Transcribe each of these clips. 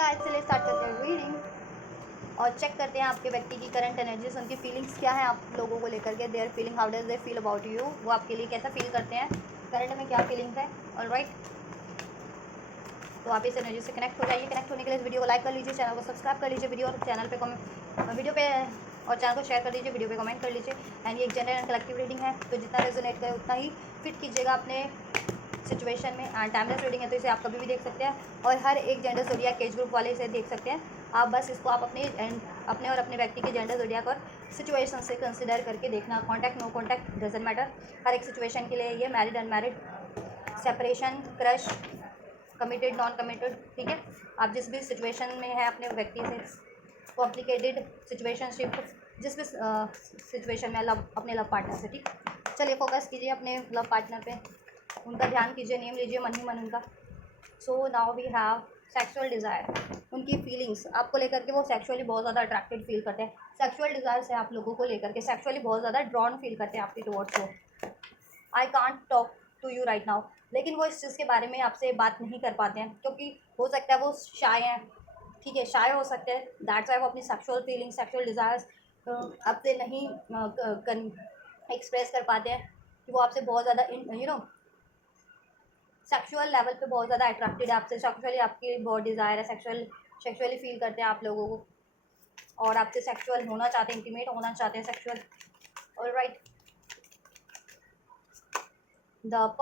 आज चलिए स्टार्ट करते हैं रीडिंग और चेक करते हैं आपके व्यक्ति की करंट एनर्जीज, उनकी फीलिंग्स क्या है आप लोगों को लेकर के। Their feeling, how does they feel about you, वो आपके लिए कैसा फील करते हैं, करंट में क्या फीलिंग्स है। ऑलराइट, तो आप इस एनर्जी से कनेक्ट हो जाइए। कनेक्ट होने के लिए इस वीडियो को लाइक कर लीजिए, चैनल को सब्सक्राइब कर लीजिए, वीडियो और चैनल पे वीडियो पे और चैनल को शेयर कर दीजिए, वीडियो पे कमेंट कर लीजिए। एंड ये एक जनरल एंड कलेक्टिव रीडिंग है, तो जितना रेजोनेट करे उतना ही फिट कीजिएगा अपने सिचुएशन में। एंड टाइमलेस रीडिंग है, तो इसे आप कभी भी देख सकते हैं और हर एक जेंडर ज़ोडिएक एज ग्रुप वाले इसे देख सकते हैं। आप बस इसको आप अपने और अपने व्यक्ति के जेंडर ज़ोडिएक और सिचुएशन से कंसिडर करके देखना। Contact no contact doesn't matter, हर एक सिचुएशन के लिए ये married unmarried, separation, crush, committed non committed, ठीक है। आप जिस भी सिचुएशन में है अपने व्यक्ति से, कॉम्प्लिकेटेड सिचुएशनशिप, जिस भी सिचुएशन में लव, अपने लव पार्टनर से, ठीक। चलिए फोकस कीजिए अपने लव पार्टनर पे, उनका ध्यान कीजिए, नेम लीजिए मन ही मन उनका। So now we have sexual desire, उनकी फीलिंग्स आपको लेकर के, वो सेक्सुअली बहुत ज़्यादा अट्रैक्टेड फील करते हैं। सेक्सुअल डिज़ायर से आप लोगों को लेकर के सेक्सुअली बहुत ज़्यादा ड्रॉन फील करते हैं आपकी टुवर्ड्स को। I can't talk to you right now, लेकिन वो इस चीज़ के बारे में आपसे बात नहीं कर पाते हैं क्योंकि हो सकता है वो शाय हैं, ठीक है, शाय हो सकते हैं। दैट्स वाई वो अपनी सेक्सुअल फीलिंग, सेक्सुअल डिज़ायर्स आपसे नहीं एक्सप्रेस कर पाते हैं कि वो आपसे बहुत ज़्यादा सेक्सुअल लेवल पे बहुत ज़्यादा अट्रैक्टेड है आपसे, सेक्सुअली आपकी बहुत डिज़ायर है, सेक्सुअली फील करते हैं आप लोगों को और आपसे सेक्सुअल होना चाहते हैं, इंटीमेट होना चाहते हैं sexual. Alright, the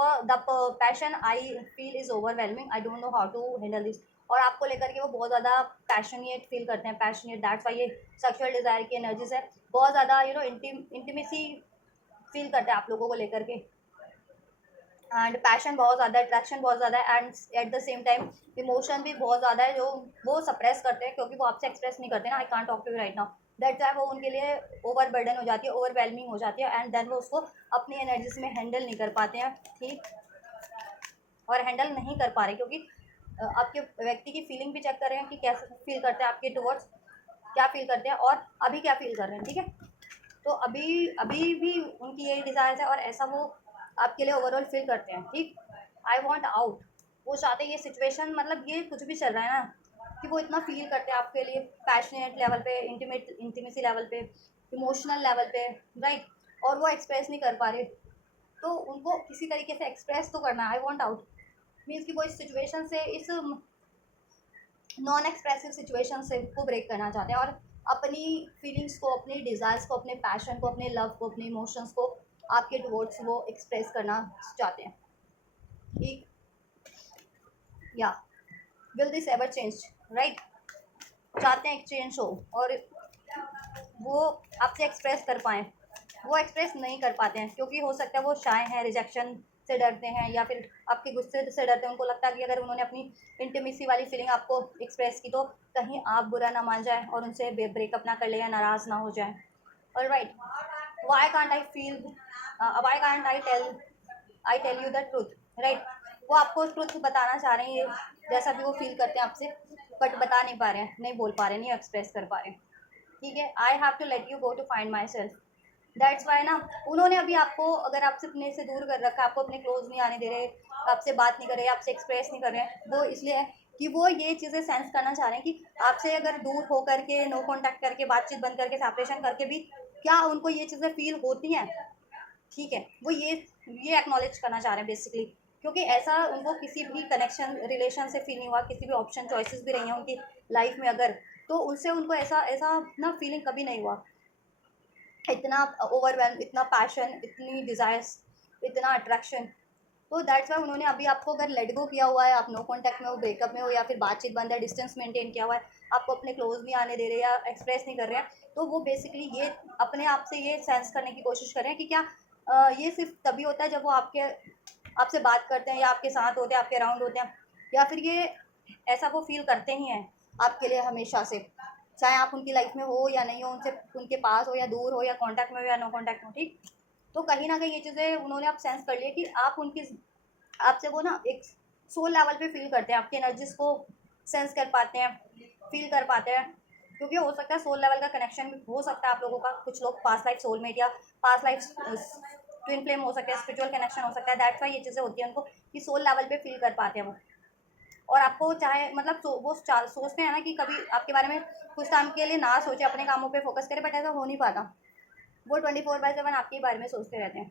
passion I feel is overwhelming, I don't know how to handle this. और आपको लेकर के वो बहुत ज़्यादा पैशनेट फील करते हैं, पैशनेट, दैट्स वाई ये सेक्सुअल डिज़ायर की एनर्जीज है। बहुत ज़्यादा इंटीमेसी फील करते हैं आप लोगों को लेकर के, एंड पैशन बहुत ज़्यादा, अट्रैक्शन बहुत ज़्यादा है, and at the same time emotion भी बहुत ज़्यादा है जो वो सप्रेस करते हैं क्योंकि वो आपसे एक्सप्रेस नहीं करते ना। I can't talk to you right now, that's why वो उनके लिए ओवर बर्डन हो जाती है, ओवरवेलमिंग हो जाती है, एंड देन वो उसको अपनी एनर्जीज में हैंडल नहीं कर पाते हैं, ठीक। और हैंडल नहीं कर पा रहे क्योंकि आपके व्यक्ति की फीलिंग भी चेक कर रहे हैं कि कैसे फील करते हैं आपके टुवर्ड्स, क्या फील करते हैं और अभी क्या फील कर रहे हैं, ठीक है। तो अभी अभी भी उनकी यही डिज़ायर है और ऐसा वो आपके लिए ओवरऑल फील करते हैं, ठीक। आई वॉन्ट आउट, वो चाहते हैं ये सिचुएशन, मतलब ये कुछ भी चल रहा है ना कि वो इतना फील करते हैं आपके लिए पैशनेट लेवल पे, इंटीमेसी लेवल पे, इमोशनल लेवल पे, राइट। और वो एक्सप्रेस नहीं कर पा रहे, तो उनको किसी तरीके से एक्सप्रेस तो करना है। आई वॉन्ट आउट मीन्स कि वो इस सिचुएशन से, इस नॉन एक्सप्रेसिव सिचुएशन से को ब्रेक करना चाहते हैं और अपनी फीलिंग्स को, अपनी डिज़ायर्स को, अपने पैशन को, अपने लव को, अपने इमोशंस को आपके टुवर्ड्स वो एक्सप्रेस करना चाहते हैं, ठीक। या will this ever change, right, चाहते हैं एक चेंज हो और वो आपसे एक्सप्रेस कर पाएँ, वो एक्सप्रेस नहीं कर पाते हैं क्योंकि हो सकता है वो शाय हैं, रिजेक्शन से डरते हैं या फिर आपके गुस्से से डरते हैं। उनको लगता है कि अगर उन्होंने अपनी इंटीमेसी वाली फीलिंग आपको एक्सप्रेस की तो कहीं आप बुरा ना मान जाए और उनसे ब्रेकअप ना कर ले या नाराज़ ना हो जाए। Alright, why can't I feel, why can't I tell you the truth, right. वो आपको ट्रूथ बताना चाह रहे हैं, ये जैसा भी वो फील करते हैं आपसे, बट बता नहीं पा रहे हैं, नहीं बोल पा रहे हैं, नहीं एक्सप्रेस कर पा रहे हैं, ठीक है। I have to let you go to find myself, that's why ना उन्होंने अभी आपको, अगर आपसे अपने से दूर कर रखा है, आपको अपने क्लोज नहीं आने दे रहे, आपसे बात नहीं कर रहे, आपसे एक्सप्रेस नहीं कर रहे हैं, वो इसलिए है कि वो ये चीज़ें सेंस करना चाह रहे हैं कि आपसे अगर दूर हो करके, नो कॉन्टैक्ट करके, बातचीत बंद करके, सेपरेशन करके भी क्या उनको ये चीज़ें फील होती हैं, ठीक है। वो ये एक्नॉलेज करना चाह रहे हैं बेसिकली, क्योंकि ऐसा उनको किसी भी कनेक्शन, रिलेशन से फील नहीं हुआ, किसी भी ऑप्शन चॉइसेस भी रही हैं उनकी लाइफ में अगर, तो उससे उनको ऐसा ऐसा ना फीलिंग कभी नहीं हुआ, इतना ओवरवेलम, इतना पैशन, इतनी डिज़ायर्स, इतना अट्रैक्शन। तो दैट्स वाई उन्होंने अभी आपको अगर लेट गो किया हुआ है, आप नो कॉन्टैक्ट में हो, ब्रेकअप में हो या फिर बातचीत बंद है, डिस्टेंस मेंटेन किया हुआ है, आपको अपने क्लोज नहीं आने दे रहे या एक्सप्रेस नहीं कर रहे हैं, तो वो बेसिकली ये अपने आप से ये सेंस करने की कोशिश कर रहे हैं कि क्या ये सिर्फ तभी होता है जब वो आपसे बात करते हैं या आपके साथ होते हैं, आपके अराउंड होते हैं, या फिर ये ऐसा वो फील करते ही हैं आपके लिए हमेशा से, चाहे आप उनकी लाइफ में हो या नहीं हो, उनसे, उनके पास हो या दूर हो या कांटेक्ट में हो या नो कांटेक्ट हो, ठीक। तो कहीं ना कहीं ये चीज़ें उन्होंने आप सेंस कर लिया कि आप उनकी, आपसे वो ना एक सोल लेवल पे फील करते हैं, आपकी एनर्जीज को सेंस कर पाते हैं, फील कर पाते हैं, क्योंकि हो सकता है सोल लेवल का कनेक्शन भी हो सकता है आप लोगों का, कुछ लोग पास्ट लाइफ सोलमेट या पास्ट लाइफ ट्विन फ्लेम हो सकता है, स्पिरिचुअल कनेक्शन हो सकता है, दैट्स वाई ये चीज़ें होती हैं उनको कि सोल लेवल पे फील कर पाते हैं वो, और आपको चाहे मतलब वो सोचते हैं ना कि कभी आपके बारे में कुछ टाइम के लिए ना सोचे, अपने कामों पे फोकस करे, बट ऐसा हो नहीं पाता। वो 24/7 आपके बारे में सोचते रहते हैं।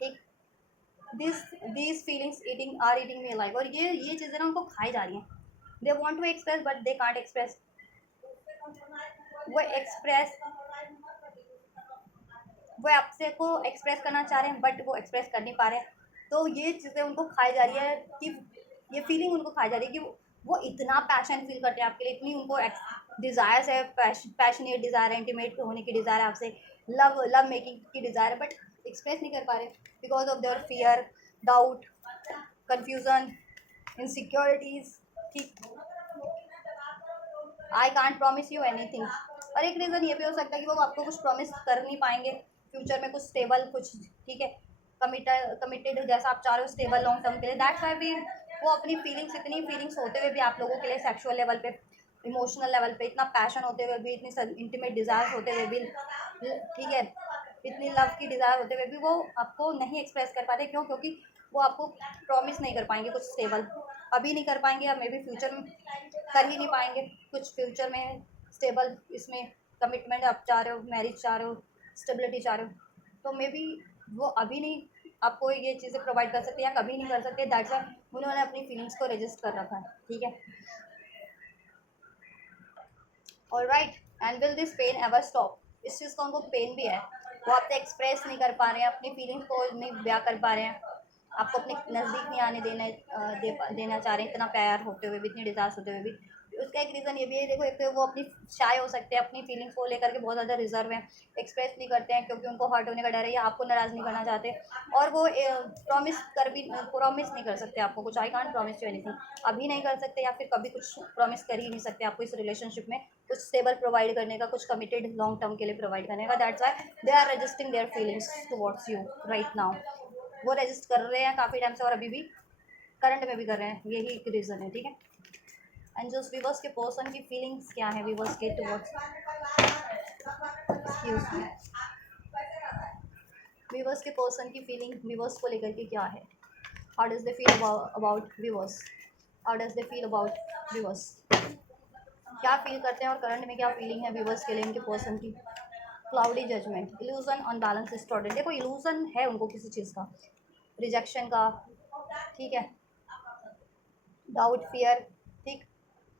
ठीक, this these feelings eating me alive, और ये चीज़ें ना उनको खाई जा रही हैं। They want to express but they can't express. वो एक्सप्रेस वो आपसे को एक्सप्रेस करना चाह रहे हैं बट वो एक्सप्रेस कर नहीं पा रहे हैं। तो ये चीज़ें उनको खाई जा रही है कि ये फीलिंग उनको खाई जा रही है कि वो इतना पैशन फील करते हैं आपके लिए, इतनी उनको डिज़ायर्स है, पैशनेट डिज़ायर है, इंटीमेट होने की डिज़ायर है आपसे, लव मेकिंग की डिज़ायर है, बट एक्सप्रेस नहीं कर पा रहे because of their fear, doubt, confusion, insecurities. ठीक, I can't promise you anything. और एक रीज़न ये भी हो सकता है कि वो आपको कुछ प्रॉमिस कर नहीं पाएंगे फ्यूचर में, कुछ स्टेबल, कुछ ठीक है कमिटेड जैसा आप चाह रहे हो, स्टेबल लॉन्ग टर्म के लिए। दैट्स वाई भी वो अपनी फीलिंग्स, इतनी फीलिंग्स होते हुए भी आप लोगों के लिए, सेक्सुअल लेवल पे, इमोशनल लेवल पे इतना पैशन होते हुए भी, इतनी इंटीमेट डिज़ायर होते हुए भी, ठीक है, इतनी लव की डिज़ायर होते हुए भी वो आपको नहीं एक्सप्रेस कर पाते। क्यों? क्योंकि वो आपको प्रॉमिस नहीं कर पाएंगे कुछ स्टेबल, अभी नहीं कर पाएंगे, या मे बी फ्यूचर में कर ही नहीं पाएंगे कुछ फ्यूचर में स्टेबल। इसमें कमिटमेंट आप चाह रहे हो, मैरिज चाह रहे हो, स्टेबिलिटी चाह रहे हो, तो मे बी वो अभी नहीं आपको ये चीज़ें प्रोवाइड कर सकते या कभी नहीं कर सकते। दैट्स वाई उन्होंने अपनी फीलिंग्स को रजिस्ट कर रखा है। ठीक है, alright, and will this pain ever stop? इस चीज़ का उनको पेन भी है, वो आपसे एक्सप्रेस नहीं कर पा रहे हैं, अपनी फीलिंग्स को नहीं बयां कर पा रहे हैं, आपको अपने नज़दीक नहीं आने देना चाह रहे हैं, इतना प्यार होते हुए भी, इतनी डिज़ायर्स होते हुए भी। उसका एक रीज़न ये भी है, देखो, एक तो वो अपनी शाय हो सकते हैं, अपनी फीलिंग्स को लेकर के बहुत ज़्यादा रिजर्व हैं, एक्सप्रेस नहीं करते हैं क्योंकि उनको हर्ट होने का डर है, या आपको नाराज़ नहीं करना चाहते, और वो प्रॉमिस नहीं कर सकते आपको कुछ। आई कांट प्रॉमिस यू एनीथिंग, अभी नहीं कर सकते, या फिर कभी कुछ प्रॉमिस कर ही नहीं सकते आपको इस रिलेशनशिप में कुछ स्टेबल प्रोवाइड करने का, कुछ कमिटेड लॉन्ग टर्म के लिए प्रोवाइड करने का। That's why they are resisting their feelings towards you right now. वो रजिस्ट कर रहे हैं काफ़ी टाइम से, और अभी भी करंट में भी कर रहे हैं, यही एक रीज़न है। ठीक है, एंड जो वीवर्स के पर्सन की फीलिंग्स क्या है वीवर्स के टुवर्ड्स, एक्सक्यूज मी, वीवर्स के पर्सन की फीलिंग वीवर्स को लेकर के क्या है? How does they feel about viewers? How does they feel about viewers? क्या फील करते हैं और करंट में क्या फीलिंग है वीवर्स के लिए, इनके पर्सन की? Cloudy judgment, illusion, unbalance, distorted. देखो, इल्यूजन है उनको किसी चीज़ का, रिजेक्शन का, ठीक है, डाउट, फियर, ठीक,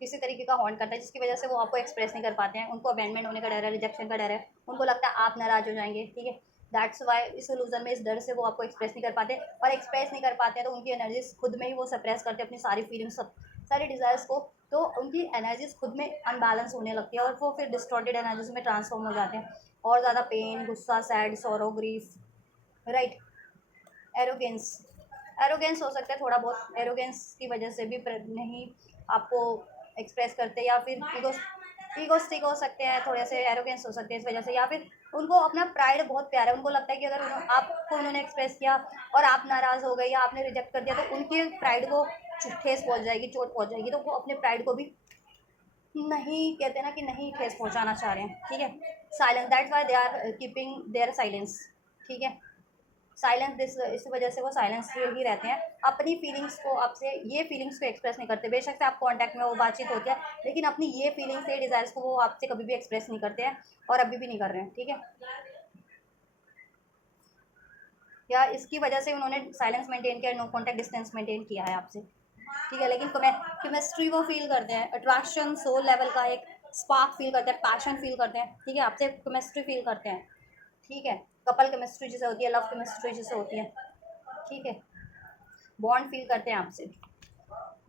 किसी तरीके का हॉन्ट करता है जिसकी वजह से वो आपको एक्सप्रेस नहीं कर पाते हैं, उनको अबेंडमेंट होने का डर है, रिजेक्शन का डर है, उनको लगता है आप नाराज हो जाएंगे। ठीक है, दैट्स वाई इस इल्यूजन में, इस डर से वो आपको एक्सप्रेस नहीं कर पाते, और एक्सप्रेस नहीं कर पाते हैं तो उनकी एनर्जीज खुद में ही वो सप्रेस करते हैं अपनी सारी फीलिंग्स, सब सारी डिज़ायर्स को, तो उनकी एनर्जीज खुद में अनबैलेंस होने लगती है, और वो फिर डिस्टॉर्टेड एनर्जीज में ट्रांसफॉर्म हो जाते हैं, और ज़्यादा पेन, गुस्सा, sad, sorrow, grief, right, arrogance, arrogance हो सकता है थोड़ा बहुत, एरोगेंस की वजह से भी नहीं आपको एक्सप्रेस करते, या फिर ईगोस्टिक हो सकते हैं थोड़े से, एरोगेंस हो सकते हैं इस वजह से, या फिर उनको अपना प्राइड बहुत प्यारा है, उनको लगता है कि अगर आपको उन्होंने एक्सप्रेस किया और आप नाराज़ हो गए या आपने रिजेक्ट कर दिया तो उनके प्राइड को ठेस पहुंच जाएगी, चोट पहुंच जाएगी, तो वो अपने प्राइड को भी नहीं, कहते हैं ना कि नहीं ठेस पहुंचाना चाह रहे हैं। ठीक है, silence, that's why they are keeping their silence. ठीक है, साइलेंस, दिस इस वजह से वो साइलेंस ही रहते हैं, अपनी फीलिंग्स को आपसे, ये फीलिंग्स को एक्सप्रेस नहीं करते। बेशक से आप कांटेक्ट में वो बातचीत होती है, लेकिन अपनी ये फीलिंग्स, ये डिज़ायर्स को वो आपसे कभी भी एक्सप्रेस नहीं करते हैं, और अभी भी नहीं कर रहे हैं। ठीक है, या इसकी वजह से उन्होंने साइलेंस मेंटेन किया, नो कॉन्टैक्ट, डिस्टेंस मेंटेन किया है आपसे। ठीक है, लेकिन केमिस्ट्री वो फील करते हैं, अट्रैक्शन, सोल लेवल का एक स्पार्क फील करते हैं, पैशन फील करते हैं। ठीक है, आपसे केमिस्ट्री फील करते हैं। ठीक है, कपल केमिस्ट्री जिसे होती है, लव केमिस्ट्री जिसे होती है। ठीक है, बॉन्ड फील करते हैं आपसे,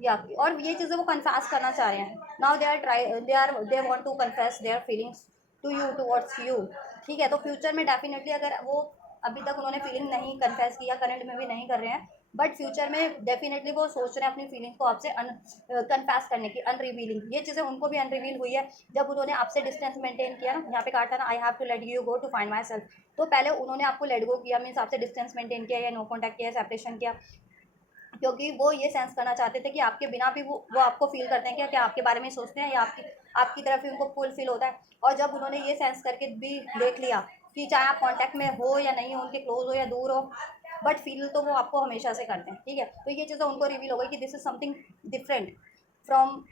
या और ये चीज़ें वो कन्फेस करना चाह रहे हैं। Now they want to confess their feelings to you, towards you. ठीक है, तो फ्यूचर में डेफिनेटली, अगर वो अभी तक उन्होंने फीलिंग नहीं कन्फेस किया, करंट में भी नहीं कर रहे हैं, बट फ्यूचर में डेफिनेटली वो सोच रहे हैं अपनी फीलिंग्स को आपसे कन्फेस करने की, अनरिवीलिंग। ये चीज़ें उनको भी अनरिवील हुई है जब उन्होंने आपसे डिस्टेंस मेंटेन किया ना, यहाँ पे कहा था ना, I have to let you go to find myself. तो पहले उन्होंने आपको लेट गो किया, मीन्स आपसे डिस्टेंस मेंटेन किया, या नो कॉन्टैक्ट किया, सेपरेशन किया, क्योंकि वो ये सेंस करना चाहते थे कि आपके बिना भी वो आपको फील करते हैं, क्या क्या आपके बारे में सोचते हैं, या आपकी तरफ ही उनको फुल फील होता है। और जब उन्होंने ये सेंस करके भी देख लिया कि चाहे आप कांटेक्ट में हो या नहीं हो, उनके क्लोज हो या दूर हो, बट फील तो वो आपको हमेशा से करते हैं, ठीक है। तो ये चीज़ें उनको रिवील हो गई कि this is something different from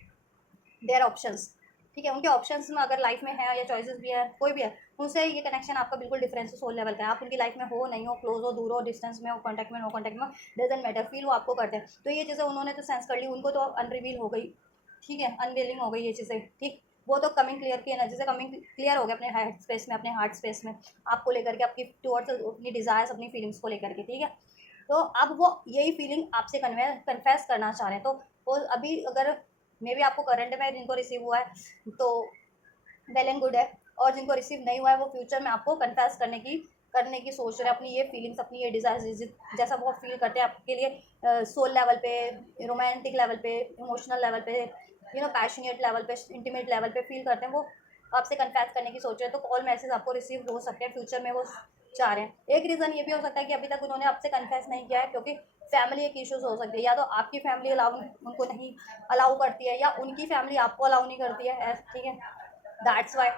their options, ठीक है। उनके ऑप्शंस में अगर लाइफ में है या चॉइसेस भी है, कोई भी है, उनसे ये कनेक्शन आपका बिल्कुल डिफरेंस सोल लेवल का है। आप उनकी लाइफ में हो नहीं हो, क्लोज हो, दूर हो, डिस्टेंस में हो, कॉन्टैक्ट में, नो कॉन्टैक्ट में, डजेंट मैटर, फील वो आपको करते हैं। तो ये चीज़ें उन्होंने तो सेंस कर ली, उनको तो अनरिवील हो गई, ठीक है, अनवेलिंग हो गई ये चीज़ें, ठीक। वो तो कमिंग क्लियर की एनर्जी से कमिंग क्लियर हो गया अपने हार्ट स्पेस में, अपने हार्ट स्पेस में, आपको लेकर के, आपकी टुवर्ड्स अपनी डिज़ायर्स, अपनी फीलिंग्स को लेकर के, ठीक है। तो अब वो यही फीलिंग आपसे कन्फेस करना चाह रहे हैं। तो वो अभी अगर मे बी आपको करंट में जिनको रिसीव हुआ है तो वेल एंड गुड है, और जिनको रिसीव नहीं हुआ है वो फ्यूचर में आपको कन्फेस करने की सोच रहे हैं, अपनी ये फीलिंग्स, अपनी ये डिज़ायर्स, जैसा वो फील करते हैं आपके लिए, सोल लेवल पे, रोमांटिक लेवल पे, इमोशनल लेवल पे, पैशनेट लेवल पे, इंटीमेट लेवल पे फील करते हैं, वो आपसे कन्फेस करने की सोच रहे हैं। तो कॉल मैसेज आपको रिसीव हो सकते हैं फ्यूचर में, वो चाह रहे हैं। एक रीज़न ये भी हो सकता है कि अभी तक उन्होंने आपसे कन्फेस नहीं किया है क्योंकि फैमिली एक इश्यूज हो सकती है, या तो आपकी फैमिली उनको नहीं अलाउ करती है, या उनकी फैमिली आपको अलाउ नहीं करती है, ठीक है, दैट्स वाई।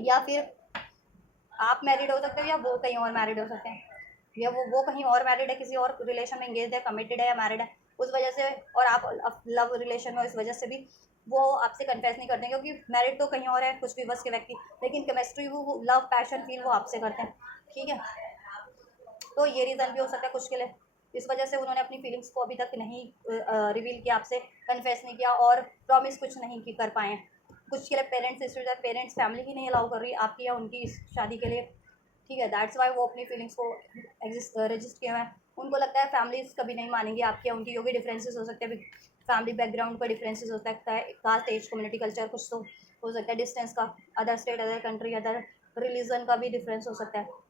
या फिर आप मैरिड हो सकते हो, या वो कहीं और मैरिड हो सकते हैं, या वो कहीं और मैरिड है, किसी और रिलेशन में एंगेज है, कमिटेड है या मैरिड है, उस वजह से, और आप लव रिलेशन में, इस वजह से भी वो आपसे कन्फेस नहीं करते, क्योंकि मैरिड तो कहीं और है कुछ भी बस के व्यक्ति, लेकिन केमिस्ट्री, वो लव, पैशन, फील वो आपसे करते हैं, ठीक है। तो ये रीज़न भी हो सकता है कुछ के लिए, इस वजह से उन्होंने अपनी फीलिंग्स को अभी तक नहीं रिवील किया, आपसे कन्फेस नहीं किया, और प्रॉमिस कुछ नहीं कर पाए हैं। कुछ के लिए पेरेंट्स इश्यूज है, पेरेंट्स फैमिली ही नहीं अलाउ कर रही आपकी या उनकी शादी के लिए, ठीक है, दैट्स वाई वो अपनी फीलिंग्स को रजिस्ट किए हुए हैं। उनको लगता है फैमिलीज कभी नहीं मानेंगी आपकी या उनकी, क्योंकि डिफरेंसेस हो सकते हैं, फैमिली बैकग्राउंड का डिफरेंसेस हो सकता है, कास्ट, एज, कम्युनिटी, कल्चर, कुछ तो हो सकता है, डिस्टेंस का, other state, other country, other religion का भी डिफरेंस हो सकता है,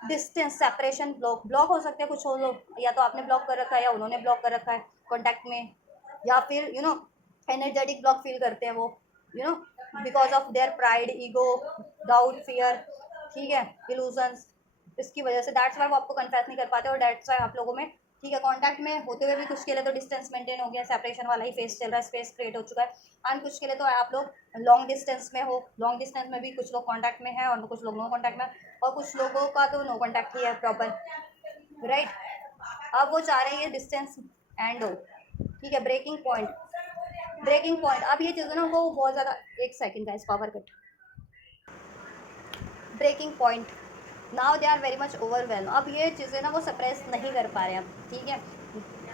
डिस्टेंस, सेपरेशन, ब्लॉक हो सकते हैं कुछ हो लोग, या तो आपने ब्लॉक कर रखा है या उन्होंने ब्लॉक कर रखा है कॉन्टैक्ट में, या फिर एनर्जेटिक ब्लॉक फील करते हैं वो, you know because of their pride, ego, doubt, fear, ठीक है, इल्यूजन्स, इसकी वजह से दैट्स वाई वो आपको कन्फेस नहीं कर पाते, और दैट्स वाई आप लोगों में, ठीक है, कॉन्टैक्ट में होते हुए भी कुछ के लिए तो डिस्टेंस मेंटेन हो गया, सेपरेशन वाला ही फेस चल रहा है, स्पेस क्रिएट हो चुका है, एंड कुछ के लिए तो आप लोग लॉन्ग डिस्टेंस में हो, लॉन्ग डिस्टेंस में भी कुछ लोग कॉन्टैक्ट में है और कुछ लोग नो कॉन्टैक्ट में है, और कुछ लोगों का तो नो कॉन्टैक्ट ही है प्रॉपर, राइट। अब वो चाह रहे हैं ये डिस्टेंस एंड हो, ठीक है, ब्रेकिंग पॉइंट। अब ये चीज़ है ना, वो बहुत ज़्यादा, एक सेकेंड का इस power cut, breaking point, now they are very much overwhelm. अब ये चीज़ें ना वो सप्रेस नहीं कर पा रहे हैं अब, ठीक है,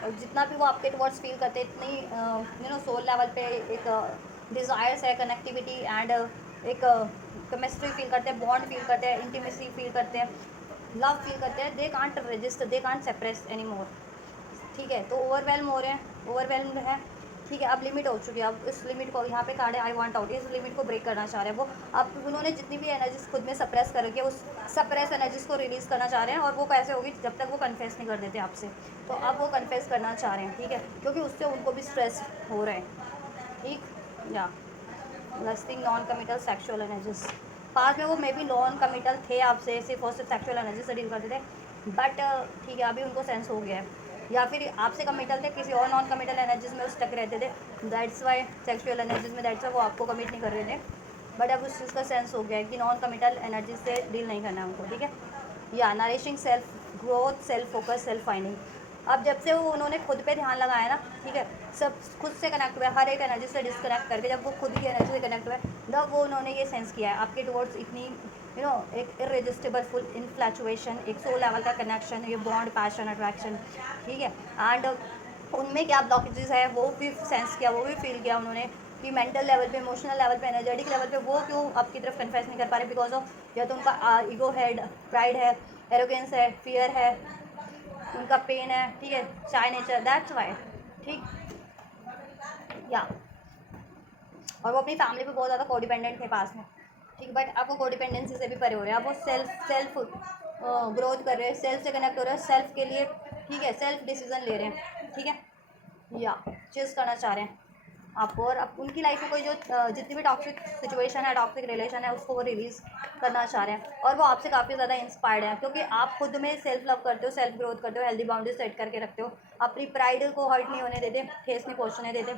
और जितना भी वो आपके टुवर्ड्स फील करते हैं, इतनी सोल लेवल पे एक डिज़ायर्स है, कनेक्टिविटी एंड एक केमिस्ट्री फील करते हैं, बॉन्ड फील करते हैं, इंटीमेसी फील करते हैं, लव फील करते हैं, they can't resist, they can't separate any more, ठीक है। तो ओवरवेल्म हो रहे हैं, ओवरवेल्म है, ठीक है, अब लिमिट हो चुकी है, अब इस लिमिट को यहाँ पे कार्ड है आई वांट आउट, इस लिमिट को ब्रेक करना चाह रहे हैं वो। अब उन्होंने जितनी भी एनर्जीज खुद में सप्रेस कर रखी है, उस सप्रेस एनर्जीज को रिलीज़ करना चाह रहे हैं, और वो कैसे होगी, जब तक वो कन्फेस नहीं कर देते आपसे। तो अब वो कन्फेस करना चाह रहे हैं, ठीक है, क्योंकि उससे उनको भी स्ट्रेस हो रहा है, ठीक, या लस्टिंग नॉन कमिटल सेक्शुअल एनर्जीज, पास में वो मे बी नॉन कमिटल थे आपसे, सिर्फ और सिर्फ सेक्शुअल एनर्जी से डील करते थे, बट ठीक है, अभी उनको सेंस हो गया है, या फिर आपसे कमिटल थे, किसी और नॉन कमिटल एनर्जीज में स्टक रहते थे, दैट्स वाई सेक्शुअल एनर्जीज में, दैट्स वाई वो आपको कमिट नहीं कर रहे थे, बट अब उस चीज़ का सेंस हो गया है कि नॉन कमिटल एनर्जीज से डील नहीं करना है उनको, ठीक है, या nourishing self growth, self focus, self finding. अब जब से वो उन्होंने खुद पे ध्यान लगाया ना, ठीक है, सब खुद से कनेक्ट हुआ है, हर एक एनर्जी से डिस्कनेक्ट करके जब वो खुद की एनर्जी से कनेक्ट हुआ है, तब वो उन्होंने ये सेंस किया है आपके टुवर्ड्स इतनी एक इरेजिस्टिबल फुल इन्फ्लैचुएशन, एक सोल लेवल का कनेक्शन, ये बॉन्ड, पैशन, अट्रैक्शन, ठीक है, एंड उनमें क्या ब्लॉकेजेस है वो भी सेंस किया, वो भी फील किया उन्होंने, कि मेंटल लेवल पे, इमोशनल लेवल पे, एनर्जेटिक लेवल पे वो क्यों आपकी तरफ कन्फेस नहीं कर पा रहे, बिकॉज ऑफ या तो उनका ईगो है, प्राइड है, एरोगेंस है, फियर है, उनका पेन है, ठीक है, शाय नेचर, दैट्स वाई, ठीक, या और वो अपनी फैमिली पे बहुत ज़्यादा कोडिपेंडेंट थे पास में, ठीक, बट अब वो कोडिपेंडेंसी से भी परे हो रहे हैं, अब वो सेल्फ ग्रोथ कर रहे हैं, सेल्फ से कनेक्ट हो रहे हैं, सेल्फ के लिए, ठीक है, सेल्फ डिसीजन ले रहे हैं, ठीक है, या चीज़ करना चाह रहे हैं आपको, और अब उनकी लाइफ में कोई जो जितनी भी टॉक्सिक सिचुएशन है, टॉक्सिक रिलेशन है, उसको वो रिलीज़ करना चाह रहे हैं, और वो आपसे काफ़ी ज़्यादा इंस्पायर्ड है, क्योंकि आप खुद में सेल्फ लव करते हो, सेल्फ ग्रोथ करते हो, हेल्दी बाउंड्री सेट करके रखते हो, अपनी प्राइड को हर्ट नहीं होने देते, ठेस नहीं पहुँचने देते,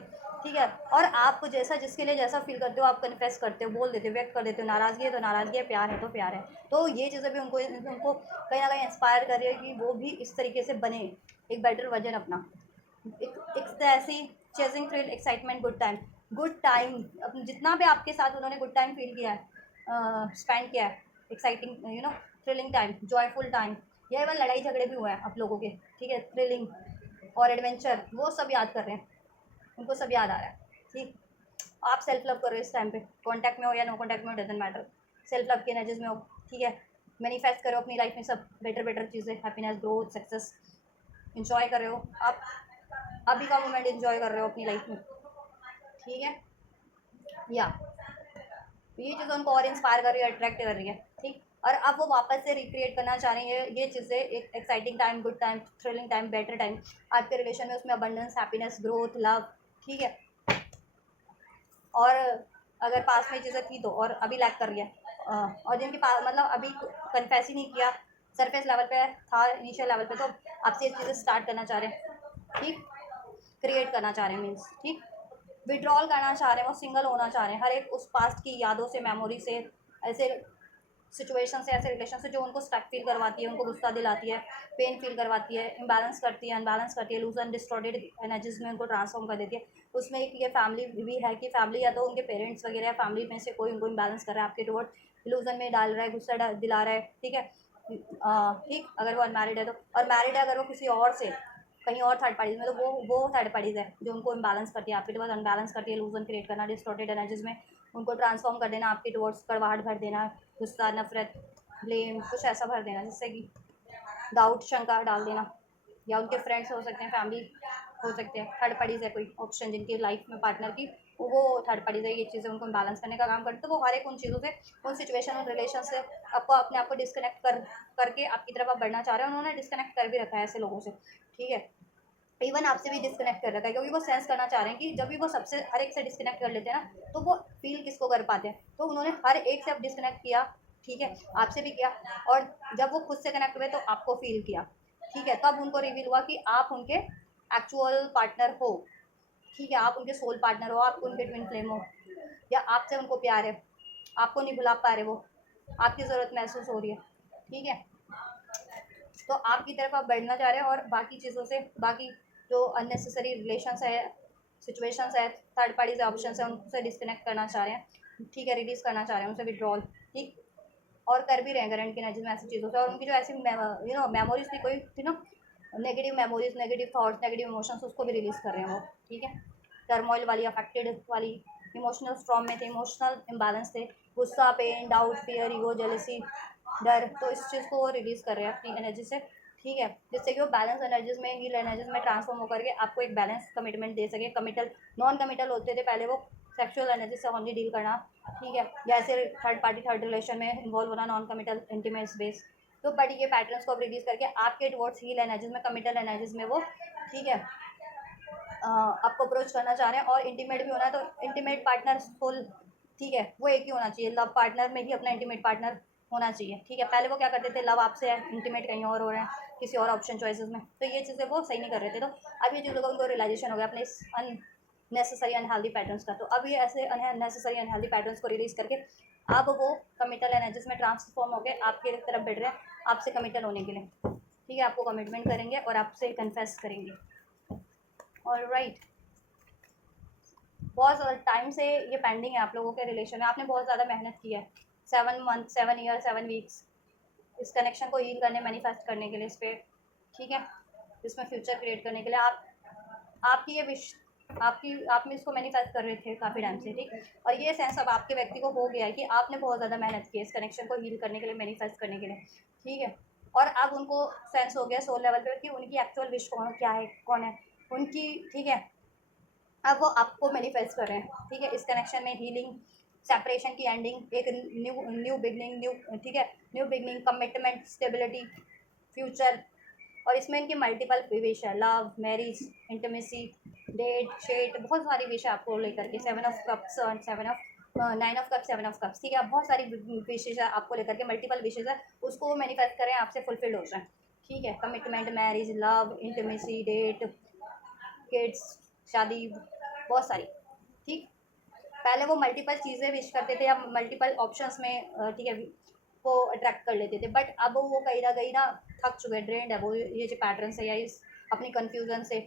ठीक है। और आप जैसा जिसके लिए जैसा फील करते हो आप कन्फेस करते हो, बोल देते हो, व्यक्त कर देते हो। नाराज़गी है तो नाराज़गी है, प्यार है तो प्यार है। तो ये चीज़ें भी उनको उनको कहीं ना कहीं इंस्पायर कर रही है कि वो भी इस तरीके से बने, एक बेटर वर्जन अपना। एक ऐसी chasing thrill, excitement, good time, जितना भी आपके साथ उन्होंने गुड टाइम फील किया है, स्पेंड किया है, exciting thrilling time, joyful time, या इवन लड़ाई झगड़े भी हुए हैं आप लोगों के, ठीक है, थ्रिलिंग और एडवेंचर, वो सब याद कर रहे हैं, उनको सब याद आ रहा है। ठीक, आप सेल्फ लव करो इस टाइम पे, कॉन्टैक्ट में हो या नो कॉन्टैक्ट में हो, डजेंट मैटर, सेल्फ लव के एनर्जीज में हो। ठीक है, मैनिफेस्ट करो अपनी लाइफ में सब बेटर बेटर चीज़ें, हैप्पीनेस, ग्रोथ, सक्सेस, इंजॉय कर रहे हो आप, अभी का मोमेंट इंजॉय कर रहे हो अपनी लाइफ में। ठीक है, या ये चीज़ें उनको और इंस्पायर कर रही है, अट्रैक्ट कर रही है। ठीक, और अब वो वापस से रिक्रिएट करना चाह रही है ये चीज़ें, एक exciting time, good time, thrilling time, better time आपके रिलेशन में, उसमें अबंडेंस, हैप्पीनेस, ग्रोथ, लव। ठीक है, और अगर पास में चीज़ें थी तो, और अभी लैक कर रही है, और जिनके पास मतलब अभी कन्फेस ही नहीं किया, सरफेस लेवल पे था, इनिशियल लेवल पे, तो आपसे ये चीज़ें स्टार्ट करना चाह रहे हैं। ठीक, क्रिएट करना चाह रहे हैं मीन्स, ठीक, विड्रॉल करना चाह रहे हैं, वो सिंगल होना चाह रहे हैं, हर एक उस पास्ट की यादों से, मेमोरी से, ऐसे सिचुएशन से, ऐसे रिलेशन से जो उनको स्टक फील करवाती है, उनको गुस्सा दिलाती है, पेन फील करवाती है, इम्बैलेंस करती है, अनबैलेंस करती है, लूजन डिस्टॉर्टेड एनर्जीज में उनको ट्रांसफॉर्म कर देती है। उसमें एक ये फैमिली भी है कि फैमिली या तो उनके पेरेंट्स वगैरह या फैमिली में से कोई उनको इम्बैलेंस कर रहा है, आपके टुवर्ड इल्यूजन में डाल रहा है, गुस्सा दिला रहा है। ठीक है, ठीक, अगर वो अनमैरिड है तो, और मैरिड है अगर वो किसी और से, कहीं और थर्ड पार्टीज में, तो वो थर्ड पार्टीज है जो उनको इम्बैलेंस करती है, आपके टुवर्ड अनबैलेंस करती है, लूजन क्रिएट करना, डिस्टॉर्टेड एनर्जीज में उनको ट्रांसफॉर्म कर देना, आपके टुवर्ड्स कड़वाहट भर देना, गुस्सा, नफरत, ब्लेम, कुछ ऐसा भर देना जिससे कि डाउट, शंका डाल देना। या उनके फ्रेंड्स हो सकते हैं, फैमिली हो सकते हैं, थर्ड पार्टीज है कोई ऑप्शन जिनकी लाइफ में पार्टनर की, वो थर्ड पार्टीज है, ये चीज़ें उनको बैलेंस करने का काम करते हैं। तो वो हर एक उन चीज़ों से, उन सिचुएशन, उन रिलेशन से आपको अपने आप को डिस्कनेक्ट करके आपकी तरफ आप बढ़ना चाह रहे हैं। उन्होंने डिस्कनेक्ट कर भी रखा है ऐसे लोगों से। ठीक है, इवन आपसे भी डिस्कनेक्ट कर रखा है, क्योंकि वो सेंस करना चाह रहे हैं कि जब भी वो सबसे हर एक से डिस्कनेक्ट कर लेते हैं ना, तो वो फील किसको कर पाते हैं। तो उन्होंने हर एक से अब डिस्कनेक्ट किया, ठीक है, आपसे भी किया, और जब वो खुद से कनेक्ट हुए तो आपको फील किया। ठीक है, तब उनको रिवील हुआ कि आप उनके एक्चुअल पार्टनर हो। ठीक है, आप उनके सोल पार्टनर हो, आप उनके ट्विन फ्लेम हो, या आपसे उनको प्यार है, आपको नहीं भुला पा रहे, वो आपकी ज़रूरत महसूस हो रही है। ठीक है, तो आपकी तरफ आप बढ़ना चाह रहे हैं, और बाकी चीज़ों से, बाकी जो अननेसेसरी रिलेशंस है, सिचुएशंस है, थर्ड पार्टीज ऑप्शन है, उनसे डिस्कनेक्ट करना चाह रहे हैं। ठीक है, रिलीज़ करना चाह रहे हैं उनसे विड्रॉल। ठीक, और कर भी रहे हैं करंट की एनर्जी में ऐसी चीज़ों से, और उनकी जो ऐसी मेमोरीज थी, कोई थी ना negative memories, negative thoughts, negative emotions, उसको भी रिलीज़ कर रहे हैं वो। ठीक है, टर्मोइल वाली, अफेक्टेड वाली, इमोशनल स्ट्रॉम में थे, इमोशनल इम्बैलेंस थे, गुस्सा, pain, doubt, fear, ego, jealousy, डर, तो इस चीज़ को वो रिलीज़ कर रहे हैं अपनी एनर्जी से। ठीक है, जिससे कि वो बैलेंस एनर्जीज में, हील एनर्जीज में ट्रांसफॉर्म होकर के आपको एक बैलेंस कमिटमेंट दे सके। कमिटल, नॉन कमिटल होते थे पहले वो, सेक्सुअल एनर्जी से ओनली डील करना। ठीक है, जैसे थर्ड पार्टी, थर्ड रिलेशन में इन्वॉल्व होना, नॉन कमिटल, इंटीमेट बेस। तो बट ये पैटर्न्स को अब रिलीज करके आपके टुवर्ड्स हील एनर्जीज में, कमिटल एनर्जीज में वो, ठीक है, आपको अप्रोच करना चाह रहे हैं। और इंटीमेट भी होना है तो इंटीमेट पार्टनर फुल, ठीक है, वो एक ही होना चाहिए, लव पार्टनर में ही अपना इंटीमेट पार्टनर होना चाहिए। ठीक है, पहले वो क्या करते थे, लव आपसे है, इंटीमेट कहीं और हो रहे हैं किसी और ऑप्शन चॉइसेस में, तो ये चीज़ें वो सही नहीं कर रहे थे। तो अब ये चीज़ों का उनको रियलाइजेशन हो गया अपने इस अननेसेसरी अनहेल्दी पैटर्न्स का। तो अब ये ऐसे अननेसेसरी अनहेल्दी पैटर्न्स को रिलीज करके अब वो कमिटल एनर्जीज में ट्रांसफॉर्म होकर आपके तरफ बढ़ रहे हैं, आपसे कमिटल होने के लिए। ठीक है, आपको कमिटमेंट करेंगे और आपसे कन्फेस करेंगे। ऑलराइट, बहुत ज़्यादा टाइम से ये पेंडिंग है आप लोगों के रिलेशन में, आपने बहुत ज़्यादा मेहनत की है, 7 मंथ, 7 ईयर, 7 वीक्स, इस कनेक्शन को हील करने, मैनिफेस्ट करने के लिए इस पर। ठीक है, इसमें फ्यूचर क्रिएट करने के लिए आपकी ये विश, आप में इसको मैनिफेस्ट कर रहे थे काफ़ी टाइम से। ठीक, और ये सेंस अब आपके व्यक्ति को हो गया है कि आपने बहुत ज़्यादा मेहनत की है इस कनेक्शन को हील करने के लिए, मैनिफेस्ट करने के लिए। ठीक है, और अब उनको सेंस हो गया सोल लेवल पे कि उनकी एक्चुअल विश क्या है, कौन है उनकी। ठीक है, अब वो आपको मैनिफेस्ट कर रहे हैं। ठीक है, इस कनेक्शन में हीलिंग, सेपरेशन की एंडिंग, एक न्यू बिगनिंग, ठीक है, new beginning, commitment, stability, future. और इसमें इनकी मल्टीपल विश है, लव, मैरिज, इंटीमेसी, डेट, शेट, बहुत सारी विश है आपको लेकर के, 7 ऑफ कप्स और 9 ऑफ कप्स, 7 ऑफ कप्स। ठीक है, अब बहुत सारी विशेष है आपको लेकर के, मल्टीपल विशेष है, उसको मैनिफेस्ट करें, आपसे फुलफिल्ड हो जाए। ठीक है, commitment, marriage, love, intimacy, date, kids, शादी, बहुत सारी, ठीक। पहले वो मल्टीपल चीज़ें विश करते थे या मल्टीपल ऑप्शंस में ठीक है वो अट्रैक्ट कर लेते थे, बट अब वो कहीं ना थक चुके हैं, ड्रेंड है वो ये जो पैटर्न से या इस अपनी कन्फ्यूज़न से,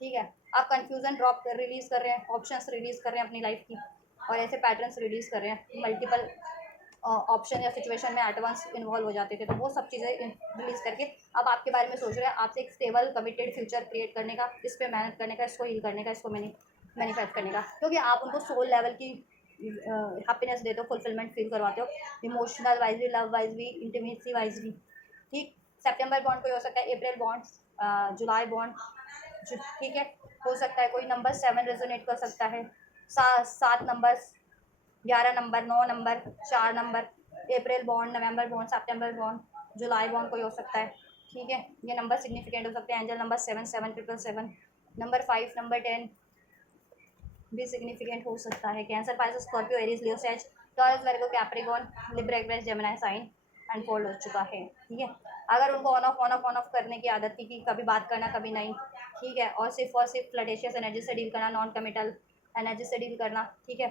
ठीक है। आप कन्फ्यूज़न ड्रॉप रिलीज़ कर रहे हैं, ऑप्शंस रिलीज़ कर रहे हैं अपनी लाइफ की, और ऐसे पैटर्न्स रिलीज़ कर रहे हैं, मल्टीपल ऑप्शन या सिचुएशन में एट वंस इन्वॉल्व हो जाते थे, तो वो सब चीज़ें रिलीज़ करके अब आपके बारे में सोच रहे हैं, आपसे एक स्टेबल कमिटेड फ्यूचर क्रिएट करने का, इस पर मेहनत करने का, इसको हील करने का, इसको मैनिफेस्ट करने का, क्योंकि आप उनको सोल लेवल की हैप्पीनेस देते हो, फुलफिलमेंट फील करवाते हो, इमोशनल वाइज भी, लव वाइज भी, इंटीमेसी वाइज भी, ठीक। सितंबर बॉन्ड कोई हो सकता है, अप्रैल बॉन्ड, जुलाई बॉन्ड, ठीक है, हो सकता है कोई नंबर 7 रेजोनेट कर सकता है, 7 नंबर, 11 नंबर, 9 नंबर, 4 नंबर, अप्रैल बॉन्ड, नवंबर बॉन्ड, सितंबर बॉन्ड, जुलाई बॉन्ड कोई हो सकता है, ठीक है। ये नंबर सिग्निफिकेंट हो सकते हैं, एंजल नंबर 7 7 7 नंबर 5 नंबर 10 भी सिग्निफिकेंट हो सकता है। Cancer, Pisces, Scorpio, Aries, Leo, sage, Taurus, Virgo, Capricorn, Libra, Aquarius, Gemini sign and fold हो चुका है, ठीक है। अगर उनको ऑन ऑफ करने की आदत थी कि कभी बात करना कभी नहीं, ठीक है, और सिर्फ फ्लटेशियस एनर्जी से डील करना, नॉन कमिटल एनर्जी से डील करना, ठीक है,